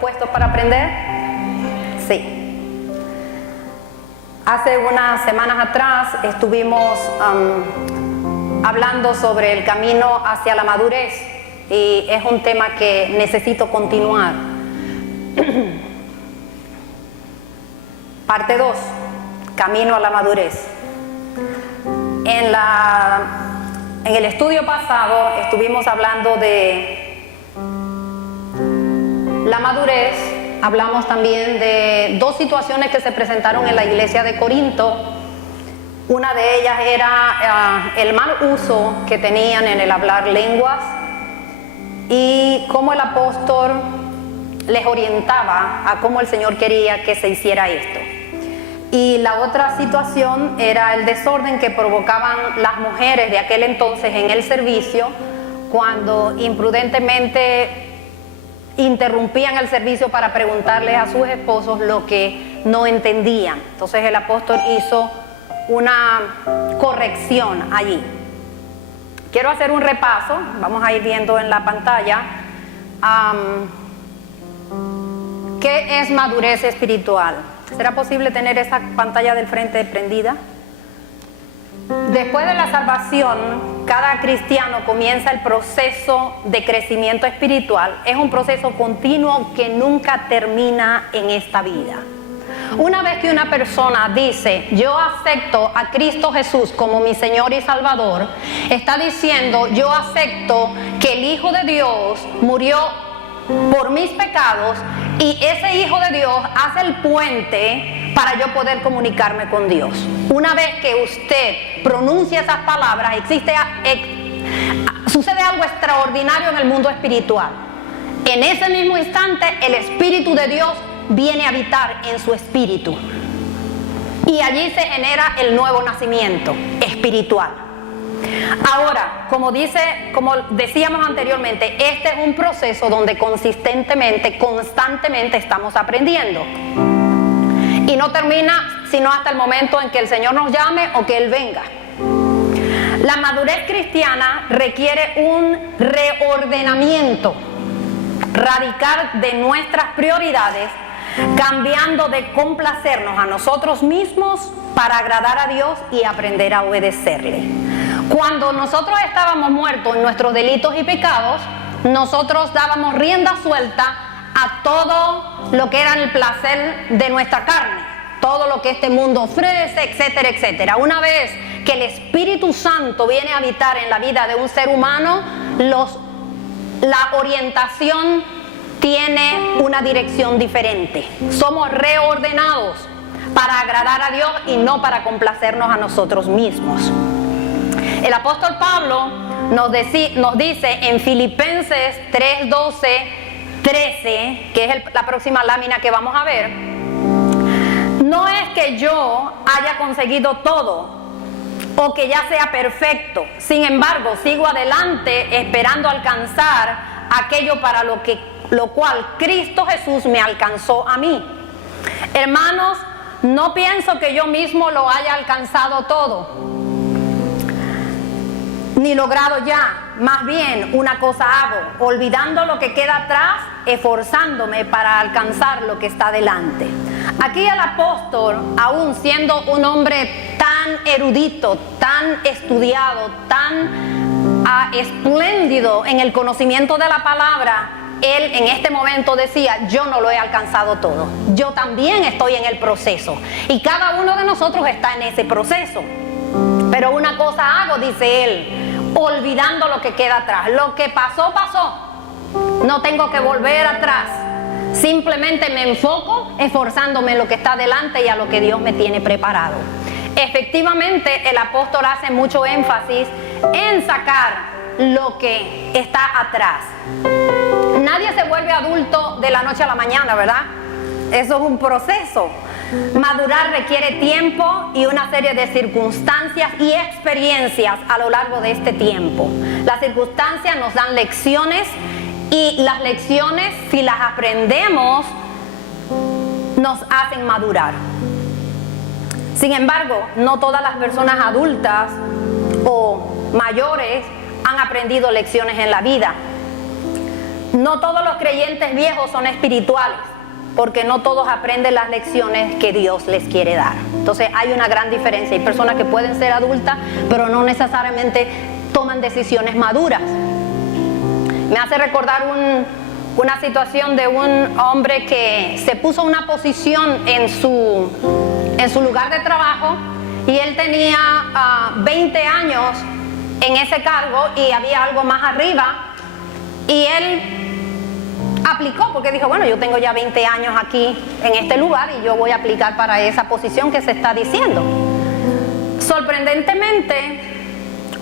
dispuestos para aprender? Sí. Hace unas semanas atrás estuvimos hablando sobre el camino hacia la madurez y es un tema que necesito continuar. Parte 2, camino a la madurez. En el estudio pasado estuvimos hablando de la madurez, hablamos también de dos situaciones que se presentaron en la iglesia de Corinto. Una de ellas era el mal uso que tenían en el hablar lenguas y cómo el apóstol les orientaba a cómo el Señor quería que se hiciera esto. Y la otra situación era el desorden que provocaban las mujeres de aquel entonces en el servicio cuando imprudentemente interrumpían el servicio para preguntarles a sus esposos lo que no entendían. Entonces el apóstol hizo una corrección allí. Quiero hacer un repaso, vamos a ir viendo en la pantalla ¿qué es madurez espiritual? ¿Será posible tener esa pantalla del frente prendida? Después de la salvación, cada cristiano comienza el proceso de crecimiento espiritual. Es un proceso continuo que nunca termina en esta vida. Una vez que una persona dice, yo acepto a Cristo Jesús como mi Señor y Salvador, está diciendo, yo acepto que el Hijo de Dios murió por mis pecados y ese Hijo de Dios hace el puente para yo poder comunicarme con Dios. Una vez que usted pronuncia esas palabras, sucede algo extraordinario en el mundo espiritual. En ese mismo instante, el Espíritu de Dios viene a habitar en su espíritu. Y allí se genera el nuevo nacimiento espiritual. Ahora, como decíamos anteriormente, este es un proceso donde constantemente estamos aprendiendo. Y no termina sino hasta el momento en que el Señor nos llame o que Él venga. La madurez cristiana requiere un reordenamiento radical de nuestras prioridades, cambiando de complacernos a nosotros mismos para agradar a Dios y aprender a obedecerle. Cuando nosotros estábamos muertos en nuestros delitos y pecados, nosotros dábamos rienda suelta a todo lo que era el placer de nuestra carne, todo lo que este mundo ofrece, etcétera, etcétera. Una vez que el Espíritu Santo viene a habitar en la vida de un ser humano, la orientación tiene una dirección diferente. Somos reordenados para agradar a Dios y no para complacernos a nosotros mismos. El apóstol Pablo nos dice en Filipenses 3:12, 13, que es la próxima lámina que vamos a ver, no es que yo haya conseguido todo o que ya sea perfecto, sin embargo sigo adelante esperando alcanzar aquello para lo cual Cristo Jesús me alcanzó a mí. Hermanos, no pienso que yo mismo lo haya alcanzado todo ni logrado ya, más bien una cosa hago, olvidando lo que queda atrás, esforzándome para alcanzar lo que está delante. Aquí el apóstol, aún siendo un hombre tan erudito, tan estudiado, tan espléndido en el conocimiento de la palabra, él en este momento decía, yo no lo he alcanzado todo, yo también estoy en el proceso y cada uno de nosotros está en ese proceso. Pero una cosa hago, dice él, olvidando lo que queda atrás. Lo que pasó, pasó. No tengo que volver atrás. Simplemente me enfoco esforzándome en lo que está delante y a lo que Dios me tiene preparado. Efectivamente, el apóstol hace mucho énfasis en sacar lo que está atrás. Nadie se vuelve adulto de la noche a la mañana, ¿verdad? Eso es un proceso. Madurar requiere tiempo y una serie de circunstancias y experiencias a lo largo de este tiempo. Las circunstancias nos dan lecciones y las lecciones, si las aprendemos, nos hacen madurar. Sin embargo, no todas las personas adultas o mayores han aprendido lecciones en la vida. No todos los creyentes viejos son espirituales, porque no todos aprenden las lecciones que Dios les quiere dar. Entonces hay una gran diferencia. Hay personas que pueden ser adultas, pero no necesariamente toman decisiones maduras. Me hace recordar una situación de un hombre que se puso una posición en su lugar de trabajo, y él tenía 20 años en ese cargo y había algo más arriba, y él aplicó porque dijo, bueno, yo tengo ya 20 años aquí en este lugar y yo voy a aplicar para esa posición que se está diciendo. Sorprendentemente,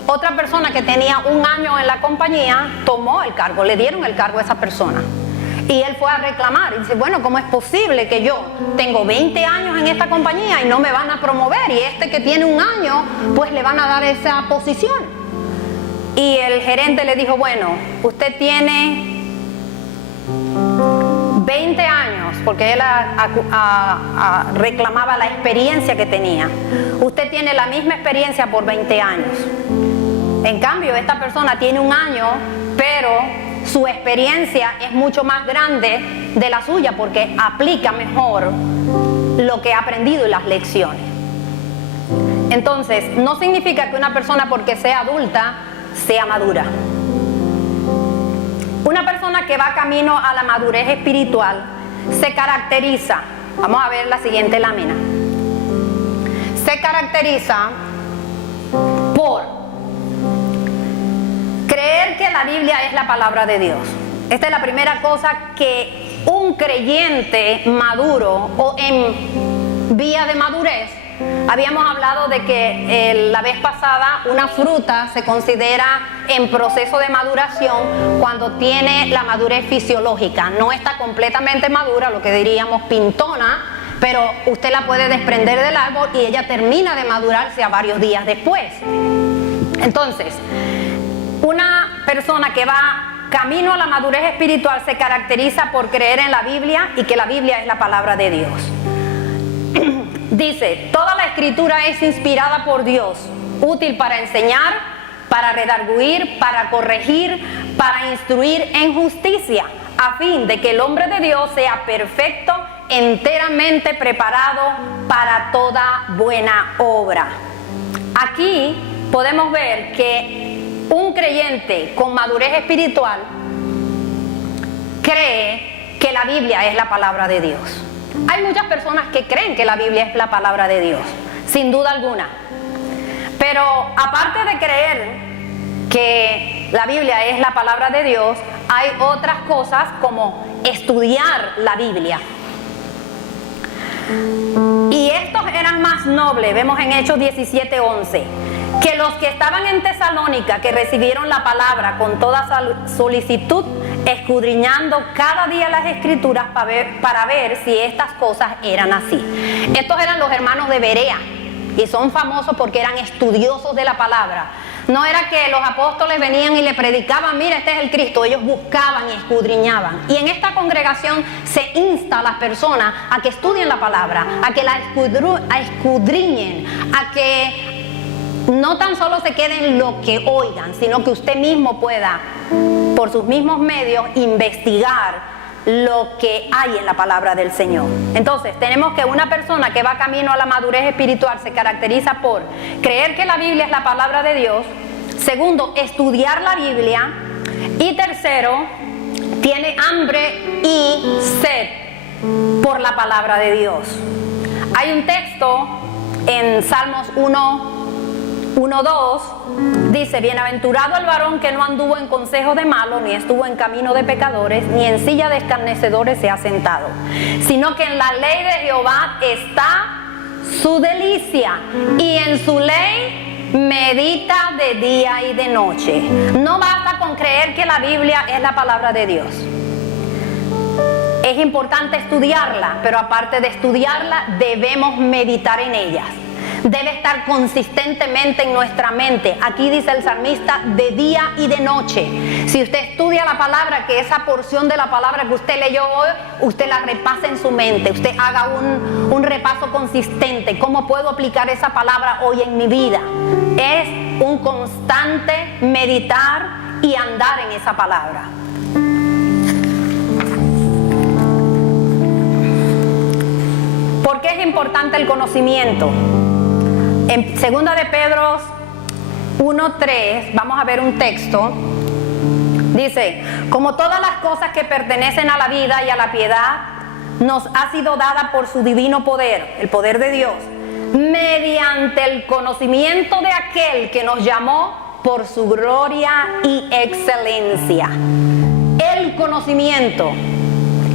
otra persona que tenía 1 año en la compañía tomó el cargo, le dieron el cargo a esa persona. Y él fue a reclamar y dice, bueno, ¿cómo es posible que yo tengo 20 años en esta compañía y no me van a promover? Y este que tiene 1 año, pues le van a dar esa posición. Y el gerente le dijo, bueno, usted tiene 20 años, porque él reclamaba la experiencia que tenía. Usted tiene la misma experiencia por 20 años. En cambio, esta persona tiene 1 año, pero su experiencia es mucho más grande de la suya porque aplica mejor lo que ha aprendido y las lecciones. Entonces, no significa que una persona porque sea adulta sea madura. Una persona que va camino a la madurez espiritual se caracteriza, vamos a ver la siguiente lámina, se caracteriza por creer que la Biblia es la palabra de Dios. Esta es la primera cosa que un creyente maduro o en vía de madurez. Habíamos hablado de que la vez pasada una fruta se considera en proceso de maduración cuando tiene la madurez fisiológica. No está completamente madura, lo que diríamos pintona, pero usted la puede desprender del árbol y ella termina de madurarse a varios días después. Entonces, una persona que va camino a la madurez espiritual se caracteriza por creer en la Biblia y que la Biblia es la palabra de Dios. Dice, toda la escritura es inspirada por Dios, útil para enseñar, para redarguir, para corregir, para instruir en justicia, a fin de que el hombre de Dios sea perfecto, enteramente preparado para toda buena obra. Aquí podemos ver que un creyente con madurez espiritual cree que la Biblia es la palabra de Dios. Hay muchas personas que creen que la Biblia es la palabra de Dios, sin duda alguna. Pero aparte de creer que la Biblia es la palabra de Dios, hay otras cosas como estudiar la Biblia. Y estos eran más nobles, vemos en Hechos 17:11, que los que estaban en Tesalónica, que recibieron la palabra con toda solicitud, escudriñando cada día las escrituras para ver si estas cosas eran así. Estos eran los hermanos de Berea y son famosos porque eran estudiosos de la palabra. No era que los apóstoles venían y le predicaban, mira, este es el Cristo. Ellos buscaban y escudriñaban. Y en esta congregación se insta a las personas a que estudien la palabra, a que la escudriñen, a que no tan solo se queden en lo que oigan, sino que usted mismo pueda, por sus mismos medios, investigar lo que hay en la palabra del Señor. Entonces, tenemos que una persona que va camino a la madurez espiritual se caracteriza por creer que la Biblia es la palabra de Dios. Segundo, estudiar la Biblia. Y tercero, tiene hambre y sed por la palabra de Dios. Hay un texto en Salmos 1:2 dice, bienaventurado el varón que no anduvo en consejo de malos, ni estuvo en camino de pecadores, ni en silla de escarnecedores se ha sentado, sino que en la ley de Jehová está su delicia, y en su ley medita de día y de noche. No basta con creer que la Biblia es la palabra de Dios. Es importante estudiarla, pero aparte de estudiarla, debemos meditar en ella. Debe estar consistentemente en nuestra mente. Aquí dice el salmista, de día y de noche. Si usted estudia la palabra, que esa porción de la palabra que usted leyó hoy, usted la repasa en su mente. Usted haga un repaso consistente. ¿Cómo puedo aplicar esa palabra hoy en mi vida? Es un constante meditar y andar en esa palabra. ¿Por qué es importante el conocimiento? En 2 de Pedro 1:3, vamos a ver un texto. Dice, como todas las cosas que pertenecen a la vida y a la piedad, nos ha sido dada por su divino poder, el poder de Dios, mediante el conocimiento de aquel que nos llamó por su gloria y excelencia. El conocimiento.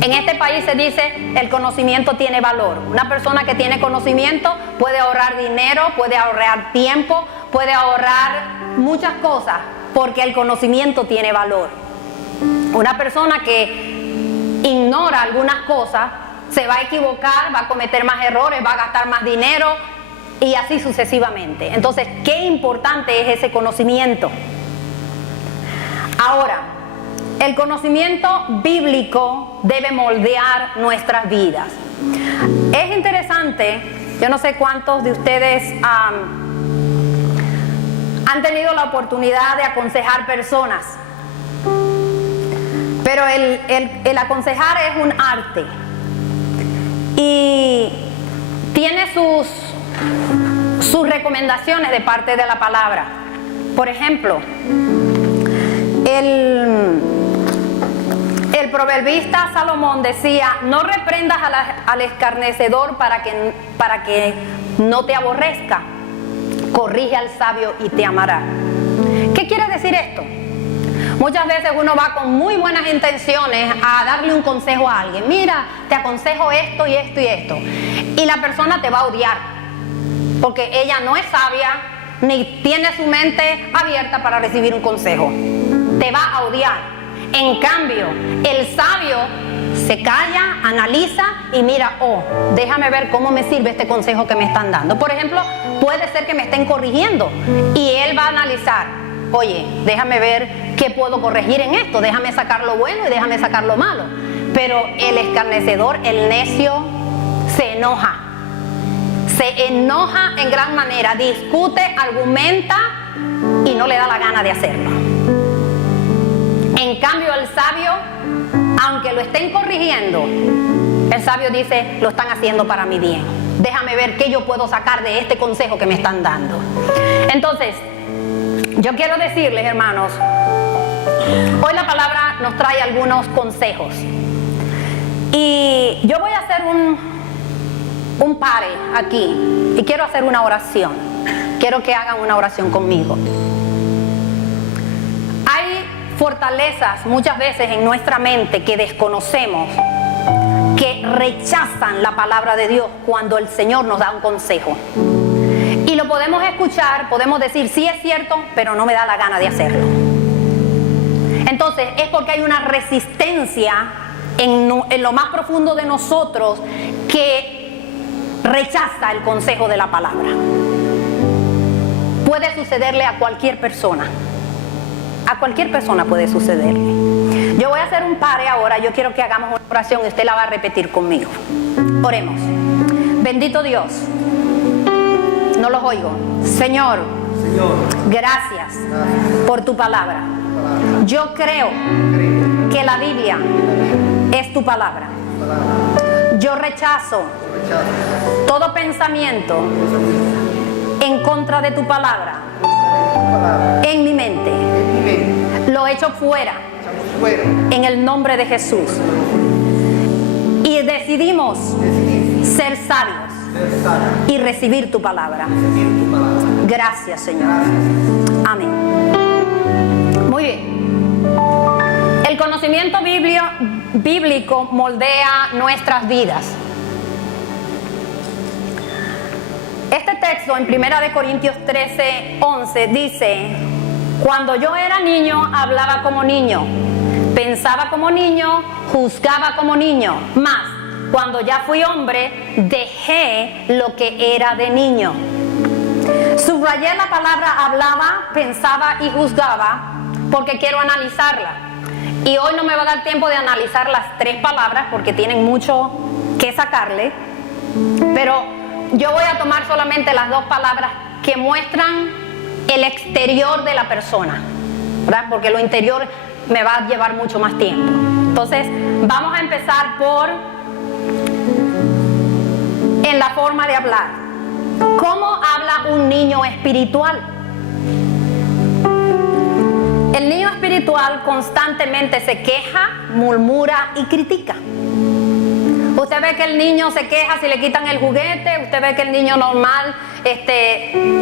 En este país se dice, el conocimiento tiene valor. Una persona que tiene conocimiento puede ahorrar dinero, puede ahorrar tiempo, puede ahorrar muchas cosas, porque el conocimiento tiene valor. Una persona que ignora algunas cosas se va a equivocar, va a cometer más errores, va a gastar más dinero y así sucesivamente. Entonces, qué importante es ese conocimiento. Ahora, el conocimiento bíblico debe moldear nuestras vidas. Es interesante, yo no sé cuántos de ustedes han tenido la oportunidad de aconsejar personas, pero el aconsejar es un arte y tiene sus recomendaciones de parte de la palabra. Por ejemplo, el proverbista Salomón decía, no reprendas al escarnecedor para que no te aborrezca, corrige al sabio y te amará. ¿Qué quiere decir esto? Muchas veces uno va con muy buenas intenciones a darle un consejo a alguien. Mira, te aconsejo esto y esto y esto. Y la persona te va a odiar, porque ella no es sabia, ni tiene su mente abierta para recibir un consejo. Te va a odiar. En cambio, el sabio se calla, analiza y mira, déjame ver cómo me sirve este consejo que me están dando. Por ejemplo, puede ser que me estén corrigiendo y él va a analizar, oye, déjame ver qué puedo corregir en esto, déjame sacar lo bueno y déjame sacar lo malo. Pero el escarnecedor, el necio, se enoja en gran manera, discute, argumenta y no le da la gana de hacerlo. En cambio, el sabio, aunque lo estén corrigiendo, el sabio dice, lo están haciendo para mi bien. Déjame ver qué yo puedo sacar de este consejo que me están dando. Entonces, yo quiero decirles, hermanos, hoy la palabra nos trae algunos consejos. Y yo voy a hacer un pare aquí y quiero hacer una oración. Quiero que hagan una oración conmigo. Hay fortalezas muchas veces en nuestra mente que desconocemos, que rechazan la palabra de Dios cuando el Señor nos da un consejo. Y lo podemos escuchar, podemos decir, sí es cierto, pero no me da la gana de hacerlo. Entonces es porque hay una resistencia en lo más profundo de nosotros que rechaza el consejo de la palabra. Puede sucederle a cualquier persona. A cualquier persona puede sucederle. Yo voy a hacer un pare ahora. Yo quiero que hagamos una oración y usted la va a repetir conmigo. Oremos. Bendito Dios. No los oigo. Señor, gracias por tu palabra. Yo creo que la Biblia es tu palabra. Yo rechazo todo pensamiento en contra de tu palabra en mi mente. Lo echo fuera en el nombre de Jesús. Y decidimos ser sabios y recibir tu palabra. Gracias, Señor. Amén. Muy bien. El conocimiento bíblico moldea nuestras vidas. Este texto en 1 Corintios 13:11 dice: cuando yo era niño, hablaba como niño, pensaba como niño, juzgaba como niño, mas cuando ya fui hombre, dejé lo que era de niño. Subrayé la palabra hablaba, pensaba y juzgaba porque quiero analizarla. Y hoy no me va a dar tiempo de analizar las 3 palabras porque tienen mucho que sacarle, pero yo voy a tomar solamente las 2 palabras que muestran el exterior de la persona, ¿verdad? Porque lo interior me va a llevar mucho más tiempo. Entonces, vamos a empezar por en la forma de hablar. ¿Cómo habla un niño espiritual? El niño espiritual constantemente se queja, murmura y critica. Usted ve que el niño se queja si le quitan el juguete. Usted ve que el niño normal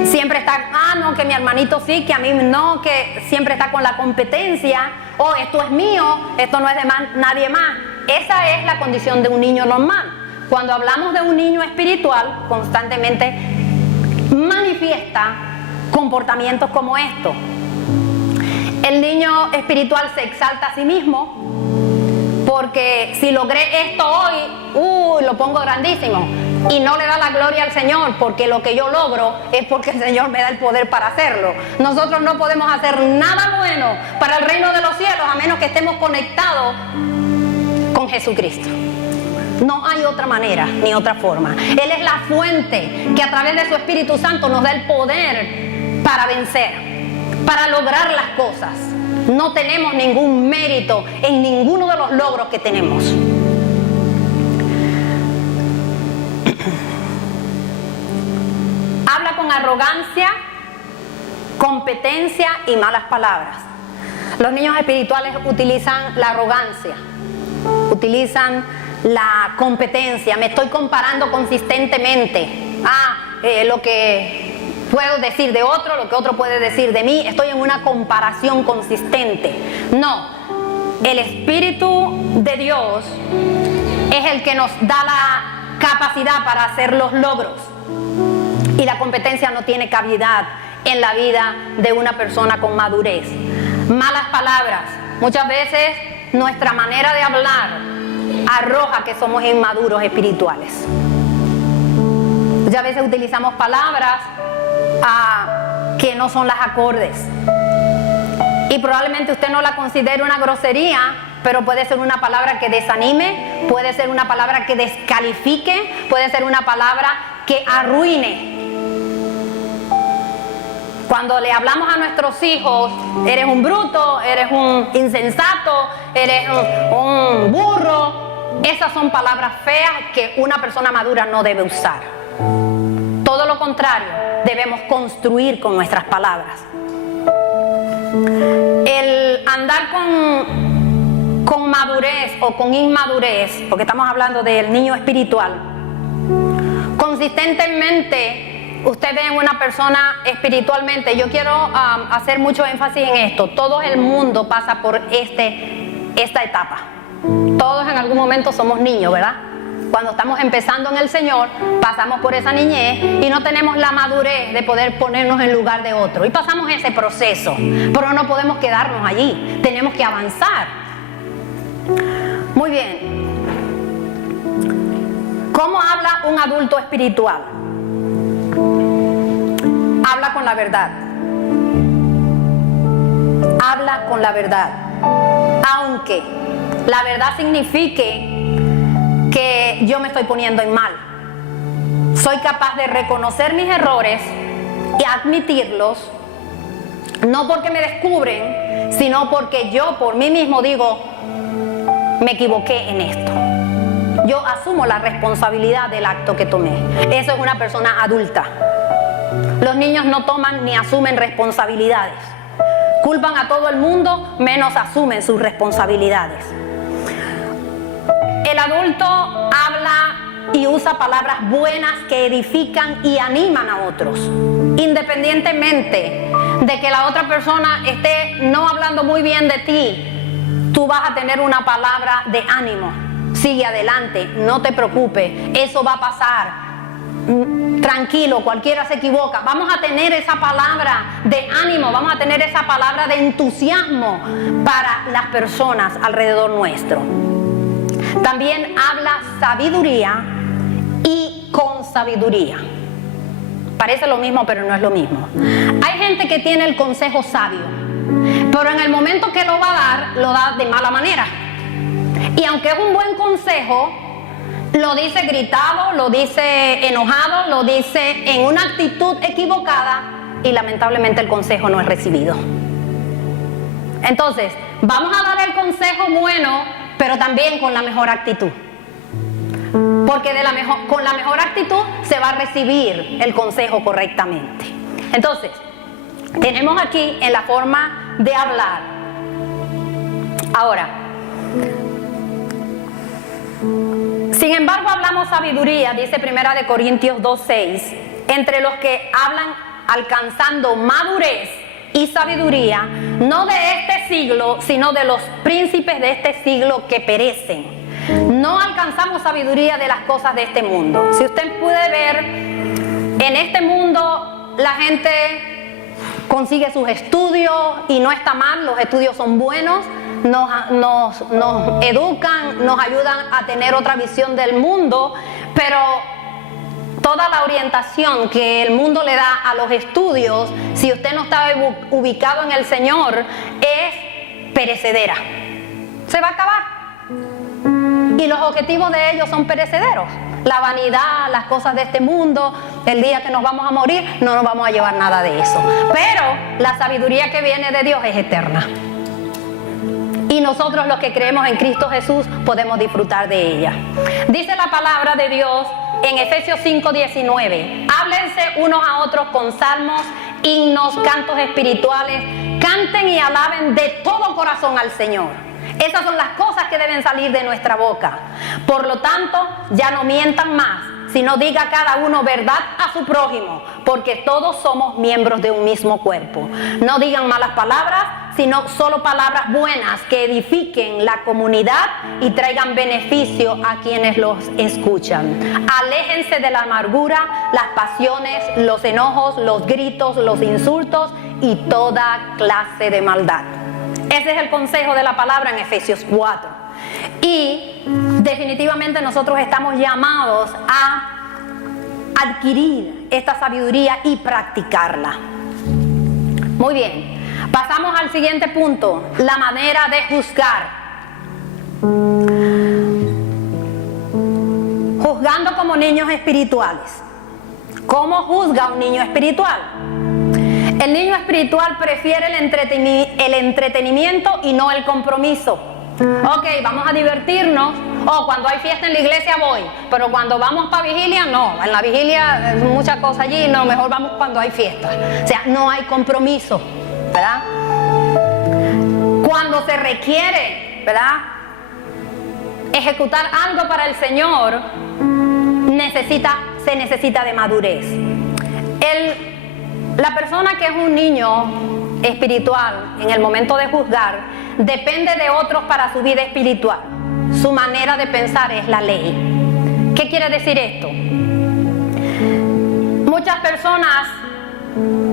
siempre está, no, que mi hermanito sí, que a mí no, que siempre está con la competencia. Oh, esto es mío, esto no es de nadie más. Esa es la condición de un niño normal. Cuando hablamos de un niño espiritual, constantemente manifiesta comportamientos como estos. El niño espiritual se exalta a sí mismo, porque si logré esto hoy, lo pongo grandísimo, y no le da la gloria al Señor, porque lo que yo logro es porque el Señor me da el poder para hacerlo. Nosotros no podemos hacer nada bueno para el reino de los cielos a menos que estemos conectados con Jesucristo. No hay otra manera ni otra forma. Él es la fuente que a través de su Espíritu Santo nos da el poder para vencer, para lograr las cosas. No tenemos ningún mérito en ninguno de los logros que tenemos. Habla con arrogancia, competencia y malas palabras. Los niños espirituales utilizan la arrogancia, utilizan la competencia. Me estoy comparando consistentemente. Lo que puedo decir de otro, lo que otro puede decir de mí, estoy en una comparación consistente. No, el Espíritu de Dios es el que nos da la capacidad para hacer los logros, y la competencia no tiene cavidad en la vida de una persona con madurez. Malas palabras, muchas veces nuestra manera de hablar arroja que somos inmaduros espirituales. Muchas veces utilizamos palabras que no son las acordes, y probablemente usted no la considere una grosería, pero puede ser una palabra que desanime, puede ser una palabra que descalifique, puede ser una palabra que arruine. Cuando le hablamos a nuestros hijos, eres un bruto, eres un insensato, eres un burro, esas son palabras feas que una persona madura no debe usar. Todo lo contrario, debemos construir con nuestras palabras. El andar con madurez o con inmadurez, porque estamos hablando del niño espiritual, consistentemente usted ve en una persona espiritualmente. Yo quiero hacer mucho énfasis en esto. Todo el mundo pasa por esta etapa. Todos en algún momento somos niños, ¿verdad? Cuando estamos empezando en el Señor, pasamos por esa niñez y no tenemos la madurez de poder ponernos en lugar de otro. Y pasamos ese proceso, pero no podemos quedarnos allí. Tenemos que avanzar. Muy bien. ¿Cómo habla un adulto espiritual? Habla con la verdad. Habla con la verdad. Aunque la verdad signifique que yo me estoy poniendo en mal. Soy capaz de reconocer mis errores y admitirlos, no porque me descubren, sino porque yo por mí mismo digo, me equivoqué en esto. Yo asumo la responsabilidad del acto que tomé. Eso es una persona adulta. Los niños no toman ni asumen responsabilidades. Culpan a todo el mundo, menos asumen sus responsabilidades. El adulto habla y usa palabras buenas que edifican y animan a otros, independientemente de que la otra persona esté no hablando muy bien de ti. Tú vas a tener una palabra de ánimo. Sigue adelante, no te preocupes, eso va a pasar. Tranquilo, cualquiera se equivoca. Vamos a tener esa palabra de ánimo, vamos a tener esa palabra de entusiasmo para las personas alrededor nuestro. También habla sabiduría y con sabiduría. Parece lo mismo, pero no es lo mismo. Hay gente que tiene el consejo sabio, pero en el momento que lo va a dar, lo da de mala manera. Y aunque es un buen consejo, lo dice gritado, lo dice enojado, lo dice en una actitud equivocada, y lamentablemente el consejo no es recibido. Entonces, vamos a dar el consejo bueno, pero también con la mejor actitud. porque con la mejor actitud se va a recibir el consejo correctamente. Entonces, tenemos aquí en la forma de hablar. Ahora, sin embargo hablamos sabiduría, dice 1 Corintios 2:6, entre los que hablan alcanzando madurez y sabiduría, no de este siglo, sino de los príncipes de este siglo que perecen. No alcanzamos sabiduría de las cosas de este mundo. Si usted puede ver, en este mundo la gente consigue sus estudios y no está mal, los estudios son buenos, nos educan, nos ayudan a tener otra visión del mundo, pero toda la orientación que el mundo le da a los estudios, si usted no está ubicado en el Señor, es perecedera. Se va a acabar. Y los objetivos de ellos son perecederos. La vanidad, las cosas de este mundo, el día que nos vamos a morir, no nos vamos a llevar nada de eso. Pero la sabiduría que viene de Dios es eterna. Y nosotros los que creemos en Cristo Jesús podemos disfrutar de ella. Dice la palabra de Dios en Efesios 5:19. Háblense unos a otros con salmos, himnos, cantos espirituales. Canten y alaben de todo corazón al Señor. Esas son las cosas que deben salir de nuestra boca. Por lo tanto, ya no mientan más, sino diga cada uno verdad a su prójimo, porque todos somos miembros de un mismo cuerpo. No digan malas palabras, sino solo palabras buenas que edifiquen la comunidad y traigan beneficio a quienes los escuchan. Aléjense de la amargura, las pasiones, los enojos, los gritos, los insultos y toda clase de maldad. Ese es el consejo de la palabra en Efesios 4. Y definitivamente nosotros estamos llamados a adquirir esta sabiduría y practicarla. Muy bien, pasamos al siguiente punto, la manera de juzgar. Juzgando como niños espirituales. ¿Cómo juzga un niño espiritual? El niño espiritual prefiere el entretenimiento y no el compromiso. Ok, vamos a divertirnos. Cuando hay fiesta en la iglesia voy, pero cuando vamos para vigilia, no. En la vigilia es mucha cosa allí, no, mejor vamos cuando hay fiesta. O sea, no hay compromiso, ¿verdad? Cuando se requiere, ¿verdad?, ejecutar algo para el Señor, se necesita de madurez. La persona que es un niño espiritual en el momento de juzgar depende de otros para su vida espiritual. Su manera de pensar es la ley. ¿Qué quiere decir esto? Muchas personas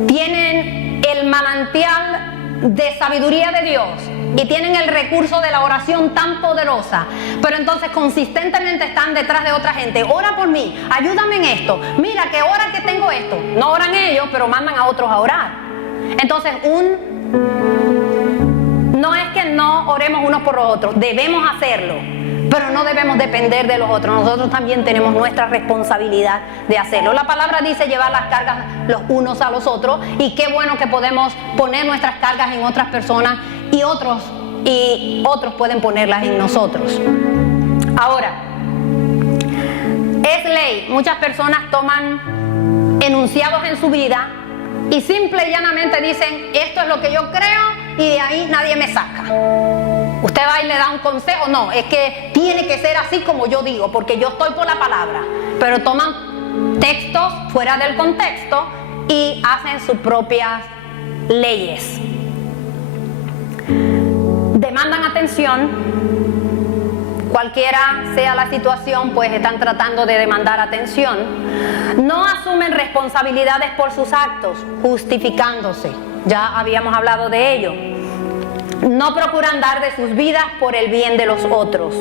tienen el manantial de sabiduría de Dios y tienen el recurso de la oración tan poderosa, pero entonces consistentemente están detrás de otra gente. Ora por mí, ayúdame en esto, mira que ahora que tengo esto. No oran ellos, pero mandan a otros a orar. Entonces no es que no oremos unos por los otros, debemos hacerlo, pero no debemos depender de los otros. Nosotros también tenemos nuestra responsabilidad de hacerlo. La palabra dice llevar las cargas los unos a los otros, y qué bueno que podemos poner nuestras cargas en otras personas y otros pueden ponerlas en nosotros. Ahora, es ley. Muchas personas toman enunciados en su vida y simple y llanamente dicen, esto es lo que yo creo y de ahí nadie me saca. Usted va y le da un consejo, no, es que tiene que ser así como yo digo, porque yo estoy por la palabra. Pero toman textos fuera del contexto y hacen sus propias leyes. Demandan atención, cualquiera sea la situación, pues están tratando de demandar atención. No asumen responsabilidades por sus actos, justificándose. Ya habíamos hablado de ello. No procuran dar de sus vidas por el bien de los otros.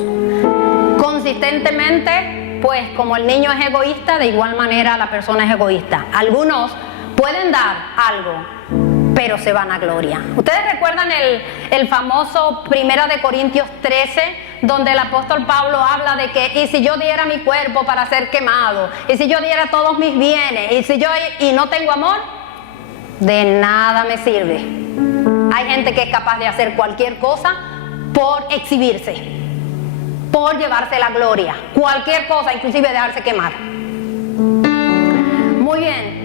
Consistentemente, pues como el niño es egoísta, de igual manera la persona es egoísta. Algunos pueden dar algo, pero se van a gloria. ¿Ustedes recuerdan el famoso 1 Corintios 13, donde el apóstol Pablo habla de que, y si yo diera mi cuerpo para ser quemado, y si yo diera todos mis bienes, y no tengo amor, de nada me sirve. Hay gente que es capaz de hacer cualquier cosa por exhibirse. por llevarse la gloria. Cualquier cosa, inclusive dejarse quemar. Muy bien.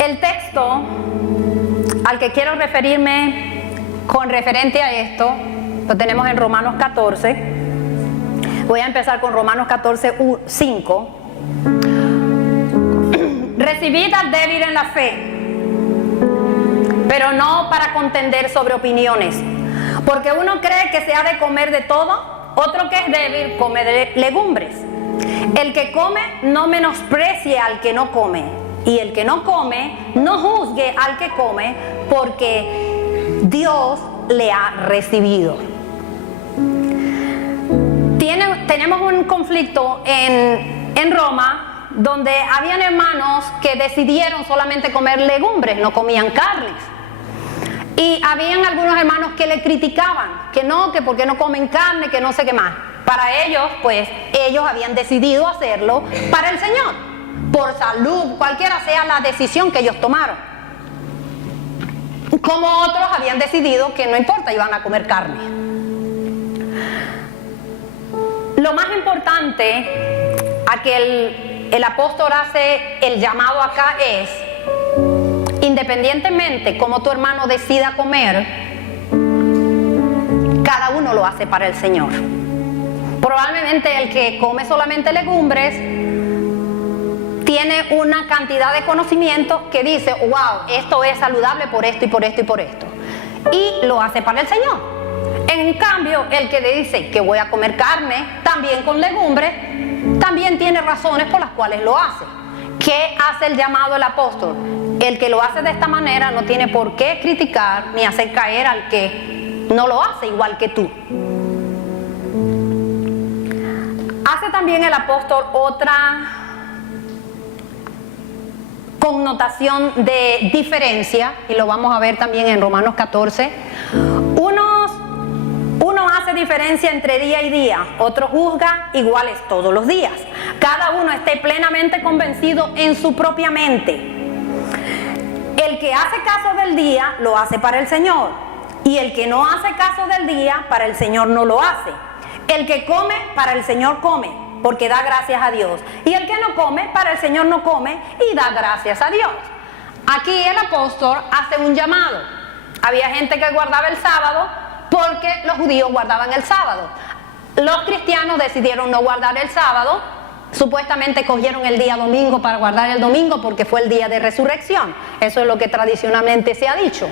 El texto al que quiero referirme con referente a esto lo tenemos en Romanos 14. Voy a empezar con Romanos 14, 5. Recibid al débil en la fe, pero no para contender sobre opiniones, porque uno cree que se ha de comer de todo, otro que es débil come de legumbres. El que come no menosprecie al que no come, y el que no come no juzgue al que come, porque Dios le ha recibido. Tenemos un conflicto en Roma, donde habían hermanos que decidieron solamente comer legumbres, no comían carnes. Y habían algunos hermanos que le criticaban, que por qué no comen carne, que no sé qué más. Para ellos, pues, ellos habían decidido hacerlo para el Señor, por salud, cualquiera sea la decisión que ellos tomaron. Como otros habían decidido que no importa, iban a comer carne. Lo más importante a que el apóstol hace el llamado acá es: independientemente como tu hermano decida comer, cada uno lo hace para el Señor. Probablemente el que come solamente legumbres tiene una cantidad de conocimientos que dice: wow, esto es saludable por esto y por esto y por esto, y lo hace para el Señor. En cambio, el que le dice que voy a comer carne también con legumbres, también tiene razones por las cuales lo hace. ¿Qué hace el llamado el apóstol? El que lo hace de esta manera no tiene por qué criticar ni hacer caer al que no lo hace igual que tú. Hace también el apóstol otra connotación de diferencia, y lo vamos a ver también en Romanos 14. Uno hace diferencia entre día y día, otro juzga iguales todos los días. Cada uno esté plenamente convencido en su propia mente. El que hace caso del día lo hace para el Señor, y el que no hace caso del día para el Señor no lo hace. El que come para el Señor come, porque da gracias a Dios, y el que no come para el Señor no come y da gracias a Dios. Aquí el apóstol hace un llamado. Había gente que guardaba el sábado porque los judíos guardaban el sábado. Los cristianos decidieron no guardar el sábado. Supuestamente cogieron el día domingo para guardar el domingo porque fue el día de resurrección. Eso es lo que tradicionalmente se ha dicho.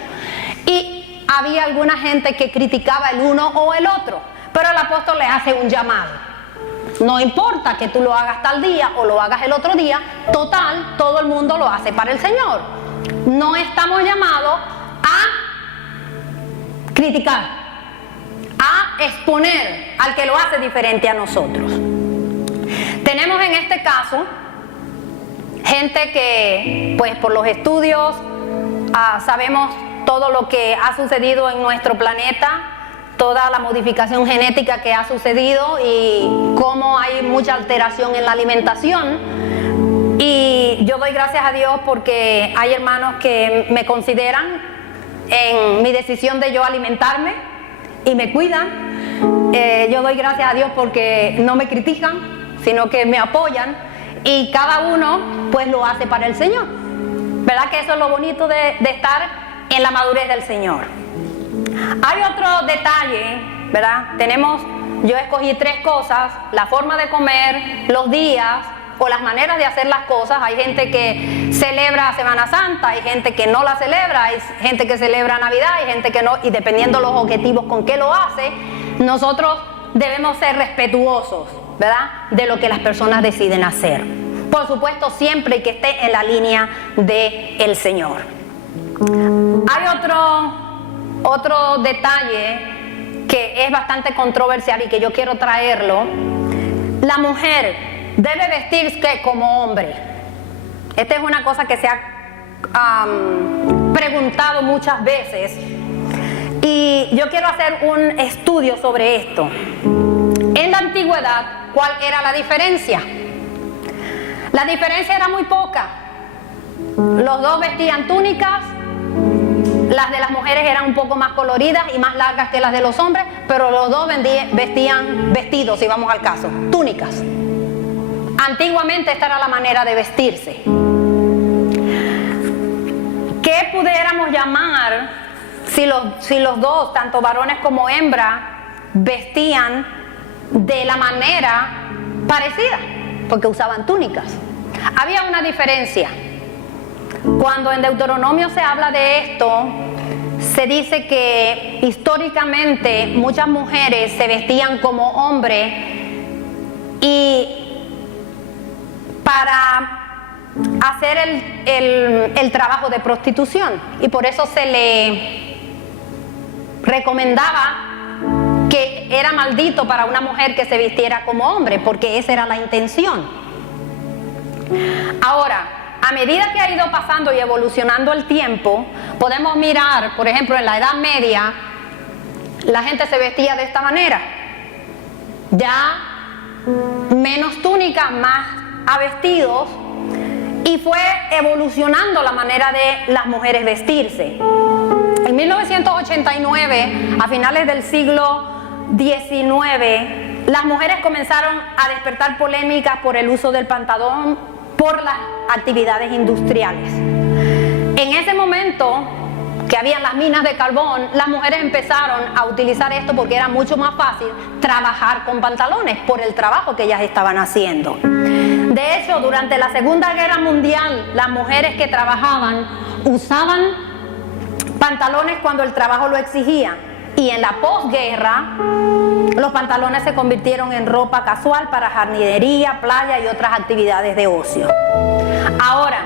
Y había alguna gente que criticaba el uno o el otro, pero el apóstol le hace un llamado. No importa que tú lo hagas tal día o lo hagas el otro día, total, todo el mundo lo hace para el Señor. No estamos llamados a criticar, a exponer al que lo hace diferente a nosotros. Tenemos en este caso gente que, pues por los estudios, sabemos todo lo que ha sucedido en nuestro planeta, toda la modificación genética que ha sucedido y cómo hay mucha alteración en la alimentación. Y yo doy gracias a Dios porque hay hermanos que me consideran en mi decisión de yo alimentarme y me cuidan. Yo doy gracias a Dios porque no me critican, sino que me apoyan, y cada uno pues lo hace para el Señor. ¿Verdad que eso es lo bonito de estar en la madurez del Señor? Hay otro detalle, ¿verdad? Yo escogí 3 cosas: la forma de comer, los días o las maneras de hacer las cosas. Hay gente que celebra Semana Santa, hay gente que no la celebra, hay gente que celebra Navidad, hay gente que no, y dependiendo los objetivos con que lo hace, nosotros debemos ser respetuosos, ¿verdad?, de lo que las personas deciden hacer. Por supuesto, siempre que esté en la línea del Señor. Hay otro detalle que es bastante controversial y que yo quiero traerlo. La mujer debe vestirse como hombre. Esta es una cosa que se ha preguntado muchas veces, y yo quiero hacer un estudio sobre esto. En la antigüedad, ¿cuál era la diferencia? La diferencia era muy poca. Los dos vestían túnicas Las de las mujeres eran un poco más coloridas y más largas que las de los hombres, pero los dos vestían vestidos, si vamos al caso, túnicas. Antiguamente esta era la manera de vestirse. ¿Qué pudiéramos llamar si los dos, tanto varones como hembras, vestían de la manera parecida? Porque usaban túnicas. Había una diferencia. Cuando en Deuteronomio se habla de esto, se dice que históricamente muchas mujeres se vestían como hombres y para hacer el trabajo de prostitución, y por eso se le recomendaba que era maldito para una mujer que se vistiera como hombre, porque esa era la intención. Ahora, a medida que ha ido pasando y evolucionando el tiempo, podemos mirar, por ejemplo, en la Edad Media, la gente se vestía de esta manera. Ya menos túnicas, más a vestidos, y fue evolucionando la manera de las mujeres vestirse. En 1989, a finales del siglo XIX, las mujeres comenzaron a despertar polémicas por el uso del pantalón por las actividades industriales. En ese momento que habían las minas de carbón, las mujeres empezaron a utilizar esto porque era mucho más fácil trabajar con pantalones por el trabajo que ellas estaban haciendo. De hecho, durante la Segunda Guerra Mundial, las mujeres que trabajaban usaban pantalones cuando el trabajo lo exigía, y en la posguerra los pantalones se convirtieron en ropa casual para jardinería, playa y otras actividades de ocio. Ahora,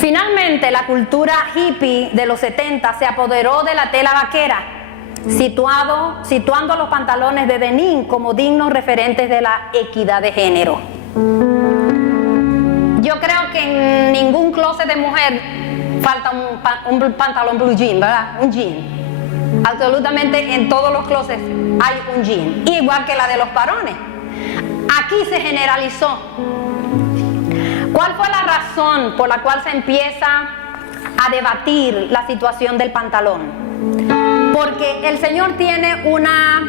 finalmente la cultura hippie de los 70 se apoderó de la tela vaquera, situando los pantalones de denim como dignos referentes de la equidad de género. Yo creo que en ningún closet de mujer falta un pantalón blue jean, ¿verdad? Un jean. Absolutamente en todos los closets hay un jean, igual que la de los varones. Aquí se generalizó. ¿Cuál fue la razón por la cual se empieza a debatir la situación del pantalón? Porque el Señor tiene unas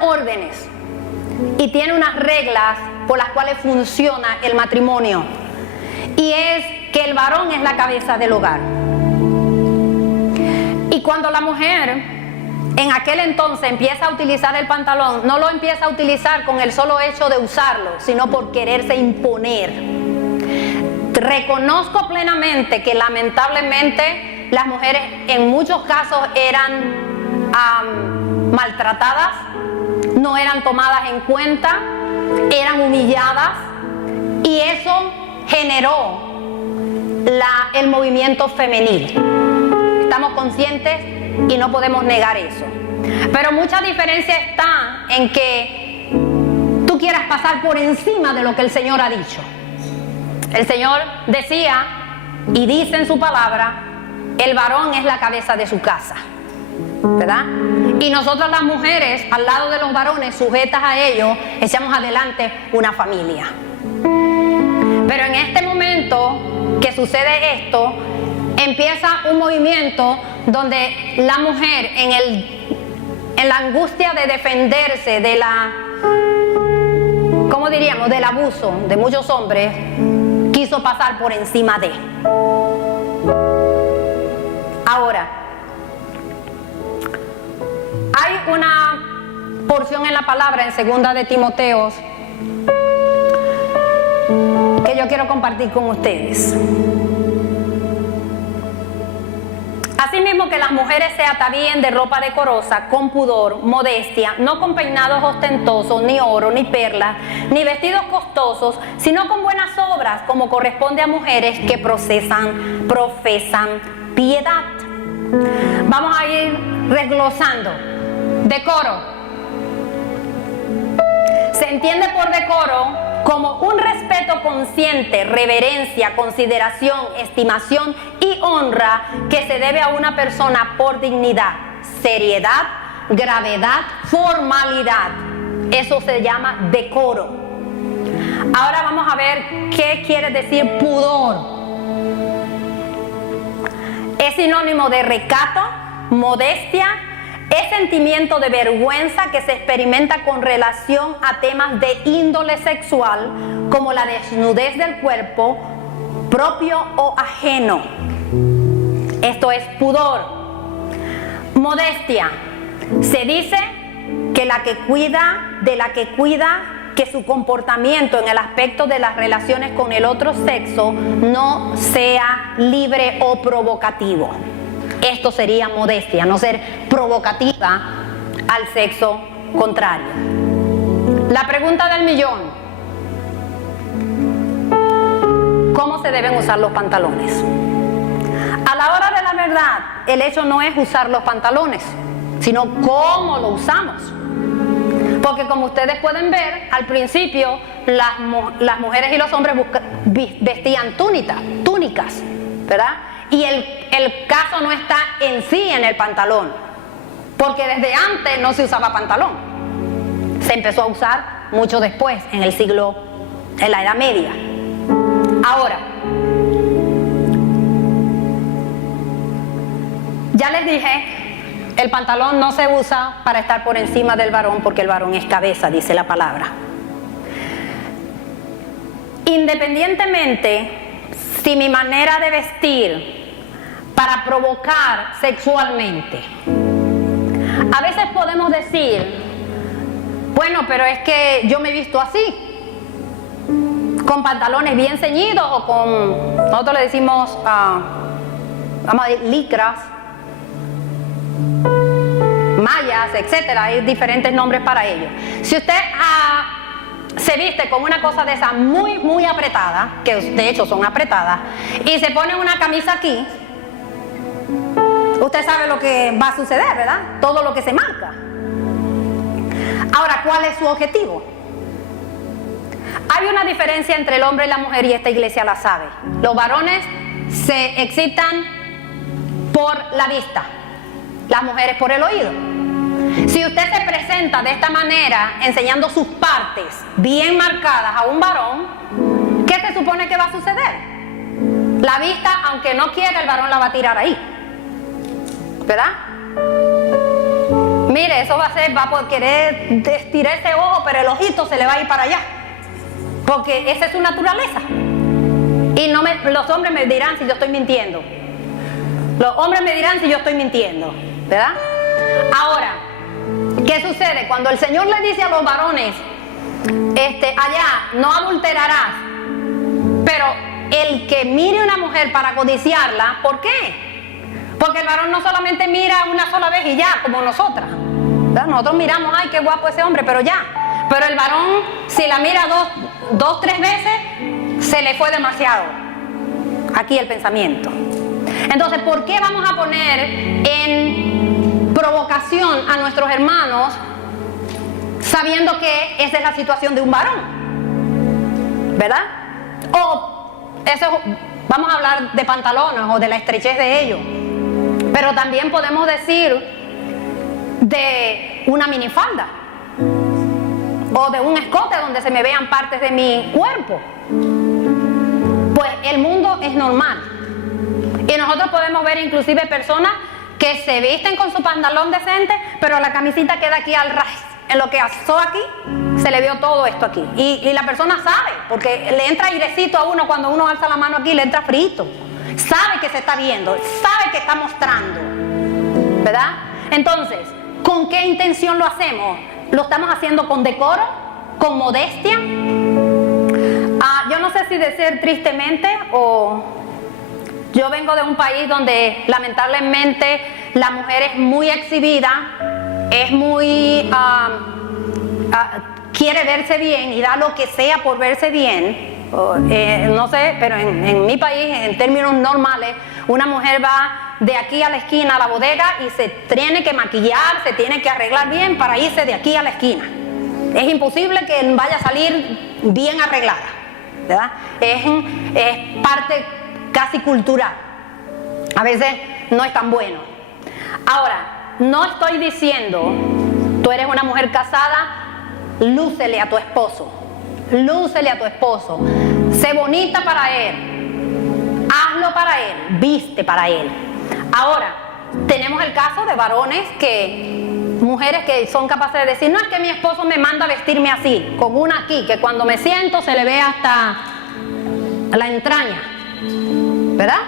órdenes y tiene unas reglas por las cuales funciona el matrimonio, y es que el varón es la cabeza del hogar. Y cuando la mujer en aquel entonces empieza a utilizar el pantalón, no lo empieza a utilizar con el solo hecho de usarlo, sino por quererse imponer. Reconozco plenamente que lamentablemente las mujeres en muchos casos eran maltratadas, no eran tomadas en cuenta, eran humilladas, y eso generó el movimiento femenil. Estamos conscientes y no podemos negar eso. Pero mucha diferencia está en que tú quieras pasar por encima de lo que el Señor ha dicho. El Señor decía y dice en su palabra: el varón es la cabeza de su casa, ¿verdad? Y nosotras las mujeres, al lado de los varones, sujetas a ellos, echamos adelante una familia. Pero en este momento que sucede esto, empieza un movimiento donde la mujer, en la angustia de defenderse de ¿cómo diríamos?, del abuso de muchos hombres, quiso pasar por encima de. Ahora, hay una porción en la palabra en 2 de Timoteo que yo quiero compartir con ustedes. Asimismo, que las mujeres se atavíen de ropa decorosa, con pudor, modestia, no con peinados ostentosos, ni oro, ni perlas, ni vestidos costosos, sino con buenas obras, como corresponde a mujeres que profesan piedad. Vamos a ir desglosando. Decoro. Se entiende por decoro como un respeto consciente, reverencia, consideración, estimación y honra que se debe a una persona por dignidad, seriedad, gravedad, formalidad. Eso se llama decoro. Ahora vamos a ver qué quiere decir pudor. Es sinónimo de recato, modestia, es sentimiento de vergüenza que se experimenta con relación a temas de índole sexual, como la desnudez del cuerpo, propio o ajeno. Esto es pudor. Modestia. Se dice que de la que cuida que su comportamiento en el aspecto de las relaciones con el otro sexo no sea libre o provocativo. Esto sería modestia, no ser provocativa al sexo contrario. La pregunta del millón: ¿cómo se deben usar los pantalones? A la hora de la verdad, el hecho no es usar los pantalones, sino cómo lo usamos. Porque como ustedes pueden ver, al principio las mujeres y los hombres vestían túnicas, ¿verdad? Y el caso no está en sí en el pantalón, porque desde antes no se usaba pantalón. Se empezó a usar mucho después, en la Edad Media. Ahora, ya les dije, el pantalón no se usa para estar por encima del varón, porque el varón es cabeza, dice la palabra. Independientemente si mi manera de vestir para provocar sexualmente, a veces podemos decir, bueno, pero es que yo me he visto así, con pantalones bien ceñidos o con, nosotros le decimos, vamos a decir, licras, mallas, etcétera. Hay diferentes nombres para ello. Si usted se viste con una cosa de esa muy apretada, que de hecho son apretadas, y se pone una camisa aquí, usted sabe lo que va a suceder, ¿verdad? Todo lo que se marca. Ahora, ¿cuál es su objetivo? Hay una diferencia entre el hombre y la mujer, y esta iglesia la sabe. Los varones se excitan por la vista, las mujeres por el oído. Si usted se presenta de esta manera, enseñando sus partes bien marcadas a un varón, ¿qué se supone que va a suceder? La vista, aunque no quiera, el varón la va a tirar ahí, ¿verdad? Mire, eso va a por querer estirar ese ojo, pero el ojito se le va a ir para allá, porque esa es su naturaleza. Y los hombres me dirán si yo estoy mintiendo. Los hombres me dirán si yo estoy mintiendo, ¿verdad? Ahora, ¿qué sucede? Cuando el Señor le dice a los varones, allá, no adulterarás, pero el que mire a una mujer para codiciarla, ¿por qué? Porque el varón no solamente mira una sola vez y ya, como nosotras, ¿verdad? Nosotros miramos, ay, qué guapo ese hombre, pero ya. Pero el varón, si la mira dos, 3 veces, se le fue demasiado. Aquí el pensamiento. Entonces, ¿por qué vamos a poner en provocación a nuestros hermanos sabiendo que esa es la situación de un varón? ¿Verdad? O eso, vamos a hablar de pantalones o de la estrechez de ellos, pero también podemos decir de una minifalda o de un escote donde se me vean partes de mi cuerpo. Pues el mundo es normal. Y nosotros podemos ver inclusive personas que se visten con su pantalón decente, pero la camisita queda aquí al ras. En lo que asó aquí, se le vio todo esto aquí. Y la persona sabe, porque le entra airecito a uno cuando uno alza la mano aquí, le entra frito. Sabe que se está viendo, sabe que está mostrando, ¿verdad? Entonces, ¿con qué intención lo hacemos? ¿Lo estamos haciendo con decoro? ¿Con modestia? Yo no sé si decir tristemente o... Yo vengo de un país donde lamentablemente la mujer es muy exhibida, es muy... quiere verse bien y da lo que sea por verse bien. No sé, pero en mi país, en términos normales, una mujer va de aquí a la esquina a la bodega y se tiene que maquillar, se tiene que arreglar bien para irse de aquí a la esquina. Es imposible que vaya a salir bien arreglada, ¿verdad? Es parte casi cultural. A veces no es tan bueno. Ahora, no estoy diciendo, tú eres una mujer casada, lúcele a tu esposo. Lúcele a tu esposo. Sé bonita para él. Hazlo para él. Viste para él. Ahora, tenemos el caso de varones mujeres que son capaces de decir, no, es que mi esposo me manda a vestirme así, con una aquí, que cuando me siento se le ve hasta la entraña, ¿verdad?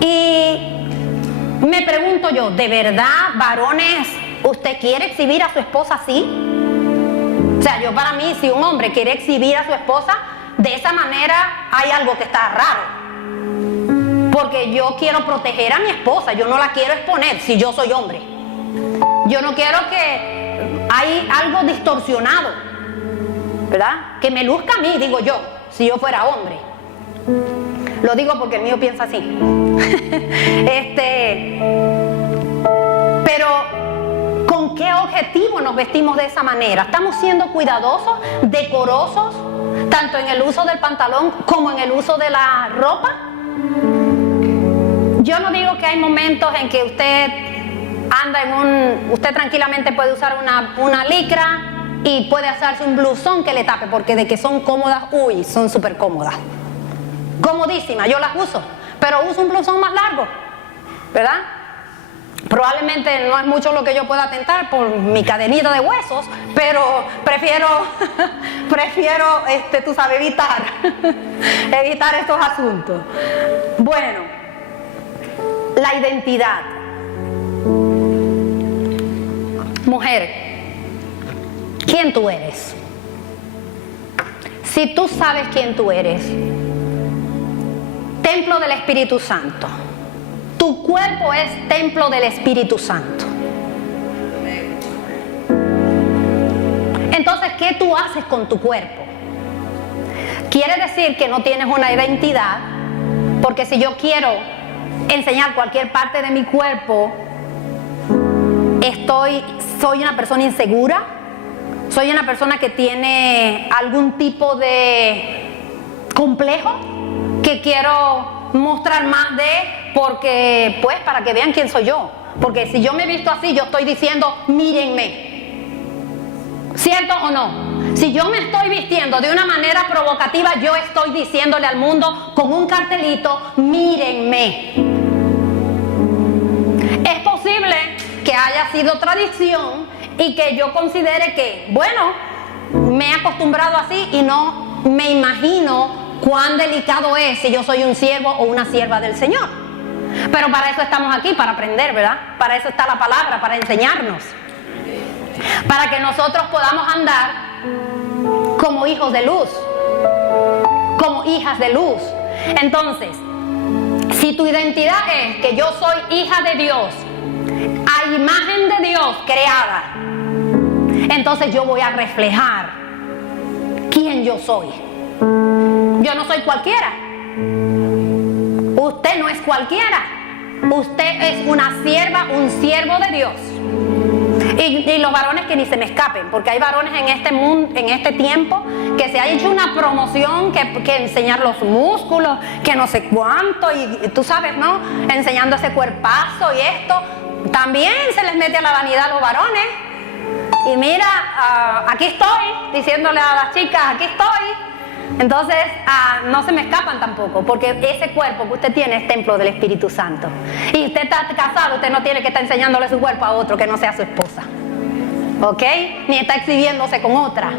Y me pregunto yo, ¿de verdad, varones, usted quiere exhibir a su esposa así? O sea, yo para mí, si un hombre quiere exhibir a su esposa de esa manera, hay algo que está raro. Porque yo quiero proteger a mi esposa, yo no la quiero exponer si yo soy hombre. Yo no quiero que hay algo distorsionado, ¿verdad? Que me luzca a mí, digo yo, si yo fuera hombre. Lo digo porque el mío piensa así. Pero, ¿con qué objetivo nos vestimos de esa manera? ¿Estamos siendo cuidadosos, decorosos, tanto en el uso del pantalón como en el uso de la ropa? Yo no digo que hay momentos en que usted anda usted tranquilamente puede usar una licra y puede hacerse un blusón que le tape, porque de que son cómodas, uy, son súper cómodas. Comodísimas, yo las uso, pero uso un blusón más largo, ¿verdad? Probablemente no es mucho lo que yo pueda tentar por mi cadenita de huesos, pero prefiero, tú sabes, evitar estos asuntos. Bueno, la identidad. Mujer, ¿quién tú eres? Si tú sabes quién tú eres, templo del Espíritu Santo. Tu cuerpo es templo del Espíritu Santo. Entonces, ¿qué tú haces con tu cuerpo? Quiere decir que no tienes una identidad, porque si yo quiero enseñar cualquier parte de mi cuerpo, soy una persona insegura, soy una persona que tiene algún tipo de complejo, que quiero mostrar más porque, pues, para que vean quién soy yo. Porque si yo me he visto así, yo estoy diciendo, mírenme. ¿Cierto o no? Si yo me estoy vistiendo de una manera provocativa, yo estoy diciéndole al mundo con un cartelito, mírenme. Es posible que haya sido tradición y que yo considere que, bueno, me he acostumbrado así y no me imagino cuán delicado es si yo soy un siervo o una sierva del Señor. Pero para eso estamos aquí, para aprender, ¿verdad? Para eso está la palabra, para enseñarnos. Para que nosotros podamos andar como hijos de luz, como hijas de luz. Entonces, si tu identidad es que yo soy hija de Dios, a imagen de Dios creada, entonces yo voy a reflejar quién yo soy. Yo no soy cualquiera. Usted no es cualquiera. Usted es una sierva, un siervo de Dios. Y los varones que ni se me escapen, porque hay varones en este mundo, en este tiempo, que se ha hecho una promoción que enseñar los músculos, que no sé cuánto, y tú sabes, ¿no? Enseñando ese cuerpazo y esto. También se les mete a la vanidad a los varones. Y mira, aquí estoy, diciéndole a las chicas, aquí estoy. Entonces, no se me escapan tampoco, porque ese cuerpo que usted tiene es templo del Espíritu Santo. Y usted está casado, usted no tiene que estar enseñándole su cuerpo a otro que no sea su esposa. ¿Ok? Ni está exhibiéndose con otra.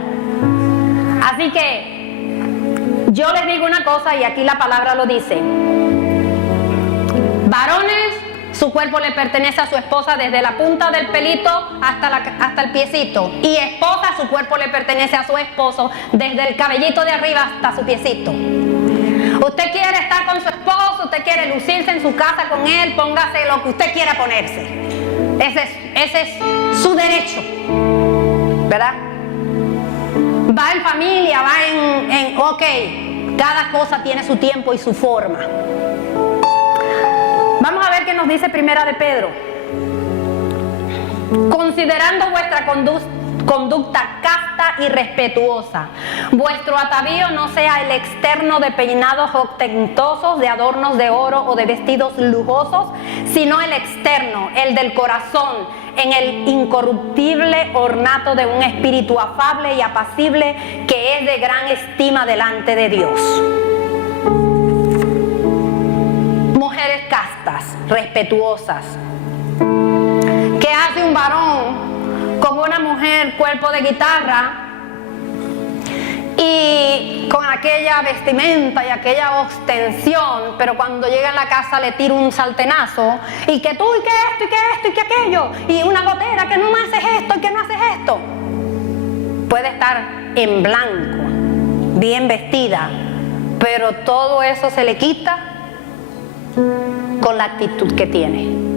Así que, yo les digo una cosa y aquí la palabra lo dice. Varones, su cuerpo le pertenece a su esposa desde la punta del pelito hasta el piecito. Y esposa, su cuerpo le pertenece a su esposo desde el cabellito de arriba hasta su piecito. Usted quiere estar con su esposo, usted quiere lucirse en su casa con él, póngase lo que usted quiera ponerse. Ese es su derecho, ¿verdad? Va en familia, va ok, cada cosa tiene su tiempo y su forma. Vamos a ver qué nos dice Primera de Pedro. Considerando vuestra conducta casta y respetuosa, vuestro atavío no sea el externo de peinados ostentosos, de adornos de oro o de vestidos lujosos, sino el externo, el del corazón, en el incorruptible ornato de un espíritu afable y apacible, que es de gran estima delante de Dios. Mujeres castas. respetuosas. ¿Qué hace un varón con una mujer cuerpo de guitarra y con aquella vestimenta y aquella ostensión, pero cuando llega a la casa le tira un sartenazo y que tú y que esto y que esto y que aquello y una gotera, que no me haces esto y que no haces esto? Puede estar en blanco, bien vestida, pero todo eso se le quita con la actitud que tiene.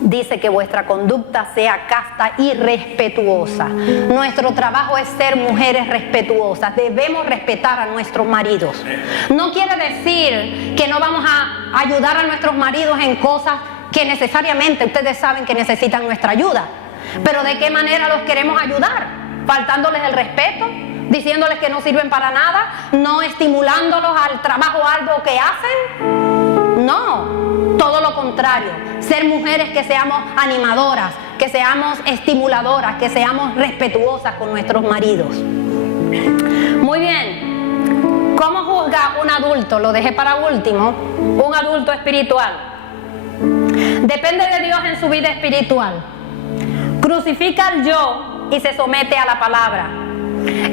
Dice que vuestra conducta sea casta y respetuosa. Nuestro trabajo es ser mujeres respetuosas. Debemos respetar a nuestros maridos. No quiere decir que no vamos a ayudar a nuestros maridos en cosas que necesariamente ustedes saben que necesitan nuestra ayuda. Pero ¿de qué manera los queremos ayudar? ¿Faltándoles el respeto? ¿Diciéndoles que no sirven para nada? ¿No estimulándolos al trabajo arduo que hacen? No, todo lo contrario. Ser mujeres que seamos animadoras, que seamos estimuladoras, que seamos respetuosas con nuestros maridos. Muy bien. ¿Cómo juzga un adulto? Lo dejé para último. Un adulto espiritual. Depende de Dios en su vida espiritual. Crucifica al yo y se somete a la palabra.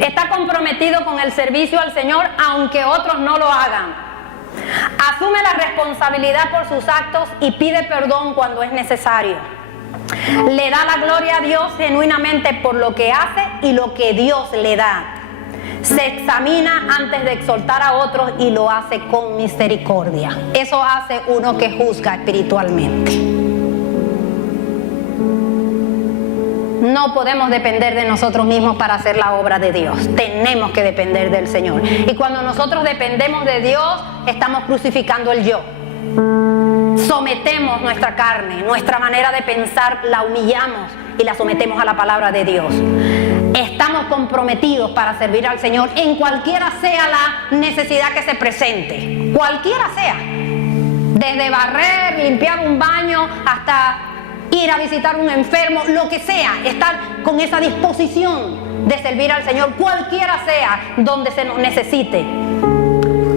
Está comprometido con el servicio al Señor aunque otros no lo hagan. Asume la responsabilidad por sus actos y pide perdón cuando es necesario. Le da la gloria a Dios genuinamente por lo que hace y lo que Dios le da. Se examina antes de exhortar a otros y lo hace con misericordia. Eso hace uno que juzga espiritualmente. No podemos depender de nosotros mismos para hacer la obra de Dios. Tenemos que depender del Señor. Y cuando nosotros dependemos de Dios, estamos crucificando el yo. Sometemos nuestra carne, nuestra manera de pensar, la humillamos y la sometemos a la palabra de Dios. Estamos comprometidos para servir al Señor en cualquiera sea la necesidad que se presente. Cualquiera sea. Desde barrer, limpiar un baño, hasta ir a visitar a un enfermo, lo que sea, estar con esa disposición de servir al Señor, cualquiera sea donde se nos necesite.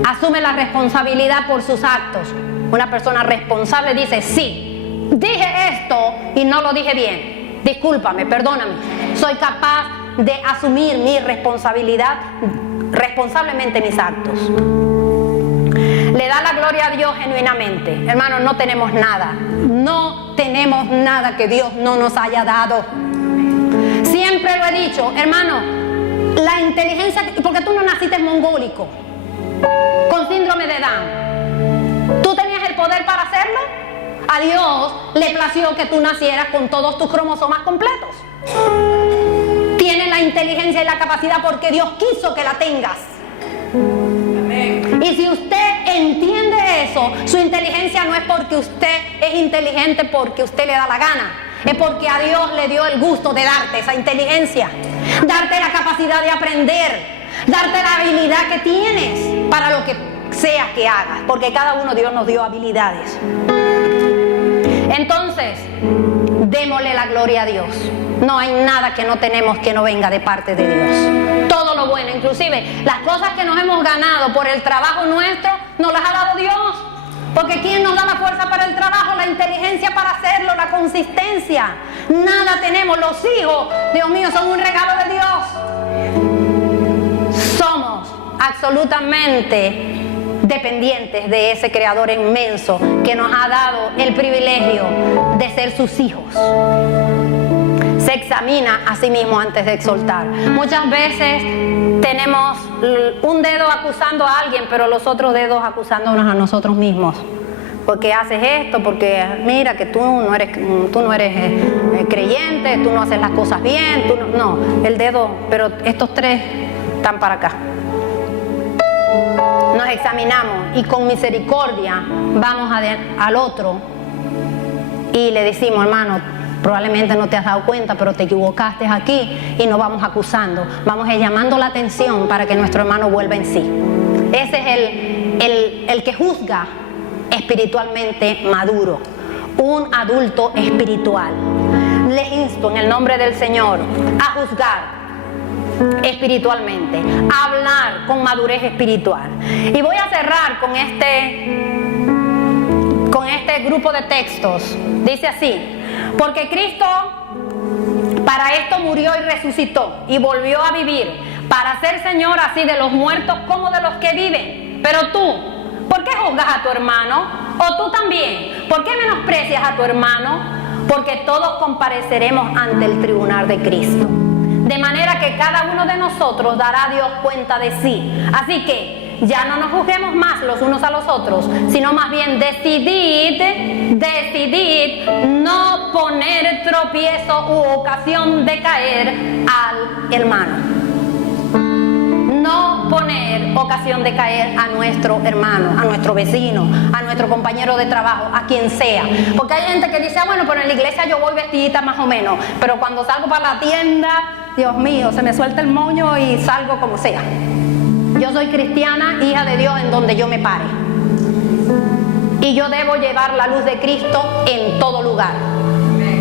Asume la responsabilidad por sus actos. Una persona responsable dice, sí, dije esto y no lo dije bien. Discúlpame, perdóname. Soy capaz de asumir mi responsabilidad, responsablemente mis actos. Le da la gloria a Dios genuinamente. Hermanos, no tenemos nada. No tenemos nada que Dios no nos haya dado. Siempre lo he dicho, hermano, la inteligencia, porque tú no naciste mongólico, con síndrome de Down. ¿Tú tenías el poder para hacerlo? A Dios le plació que tú nacieras con todos tus cromosomas completos. Tienes la inteligencia y la capacidad porque Dios quiso que la tengas. Y si usted entiende eso, su inteligencia no es porque usted es inteligente porque usted le da la gana, es porque a Dios le dio el gusto de darte esa inteligencia, darte la capacidad de aprender, darte la habilidad que tienes para lo que sea que hagas, porque cada uno Dios nos dio habilidades. Entonces, démosle la gloria a Dios. No hay nada que no tenemos que no venga de parte de Dios. Todo lo bueno, inclusive las cosas que nos hemos ganado por el trabajo nuestro, nos las ha dado Dios. Porque ¿quién nos da la fuerza para el trabajo? La inteligencia para hacerlo, la consistencia. Nada tenemos. Los hijos, Dios mío, son un regalo de Dios. Somos absolutamente dependientes de ese Creador inmenso que nos ha dado el privilegio de ser sus hijos. Se examina a sí mismo antes de exhortar. Muchas veces tenemos un dedo acusando a alguien, pero los otros dedos acusándonos a nosotros mismos. Porque haces esto, porque mira que tú no eres creyente, tú no haces las cosas bien, no, el dedo, pero estos tres están para acá. Nos examinamos y con misericordia vamos al otro y le decimos, hermano, probablemente no te has dado cuenta, pero te equivocaste aquí, y nos vamos acusando, vamos llamando la atención para que nuestro hermano vuelva en sí. Ese es el que juzga espiritualmente maduro, un adulto espiritual. Les insto en el nombre del Señor a juzgar espiritualmente, a hablar con madurez espiritual. Y voy a cerrar con este grupo de textos. Dice así: porque Cristo para esto murió y resucitó y volvió a vivir, para ser Señor así de los muertos como de los que viven. Pero tú, ¿por qué juzgas a tu hermano? O tú también, ¿por qué menosprecias a tu hermano? Porque todos compareceremos ante el tribunal de Cristo. De manera que cada uno de nosotros dará a Dios cuenta de sí. Así que ya no nos juzguemos más los unos a los otros, sino más bien decidid no poner tropiezo u ocasión de caer al hermano. No poner ocasión de caer a nuestro hermano, a nuestro vecino, a nuestro compañero de trabajo, a quien sea. Porque hay gente que dice, bueno, pero en la iglesia yo voy vestidita más o menos, pero cuando salgo para la tienda, Dios mío, se me suelta el moño y salgo como sea. Yo soy cristiana, hija de Dios, en donde yo me pare. Y yo debo llevar la luz de Cristo en todo lugar,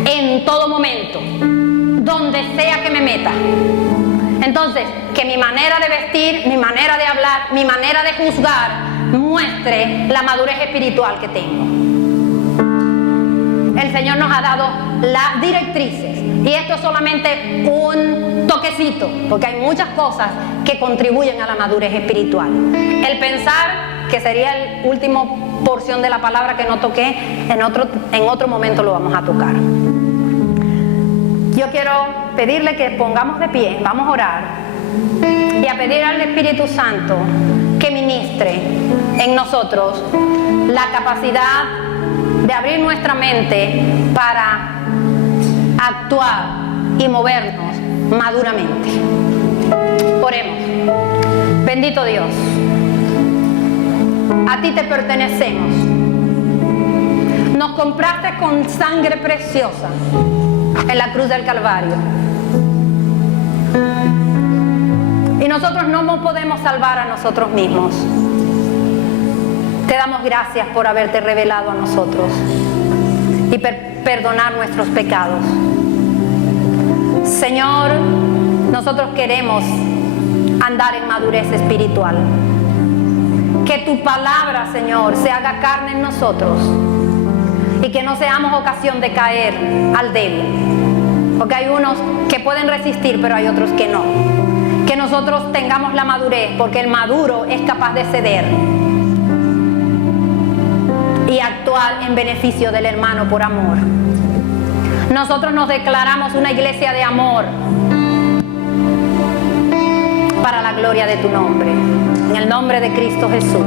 en todo momento, donde sea que me meta. Entonces, que mi manera de vestir, mi manera de hablar, mi manera de juzgar muestre la madurez espiritual que tengo. El Señor nos ha dado las directrices y esto es solamente un toquecito, porque hay muchas cosas que contribuyen a la madurez espiritual. El pensar, que sería el último porción de la palabra que no toqué, en otro momento lo vamos a tocar. Yo quiero pedirle que pongamos de pie, vamos a orar y a pedir al Espíritu Santo que ministre en nosotros la capacidad de abrir nuestra mente para actuar y movernos maduramente. Oremos. Bendito Dios, a ti te pertenecemos. Nos compraste con sangre preciosa en la cruz del Calvario. Y nosotros no nos podemos salvar a nosotros mismos. Te damos gracias por haberte revelado a nosotros y perdonar nuestros pecados. Señor, nosotros queremos andar en madurez espiritual. Que tu palabra, Señor, se haga carne en nosotros y que no seamos ocasión de caer al débil. Porque hay unos que pueden resistir, pero hay otros que no. Que nosotros tengamos la madurez, porque el maduro es capaz de ceder y actuar en beneficio del hermano por amor. Nosotros nos declaramos una iglesia de amor para la gloria de tu nombre. En el nombre de Cristo Jesús.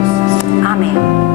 Amén.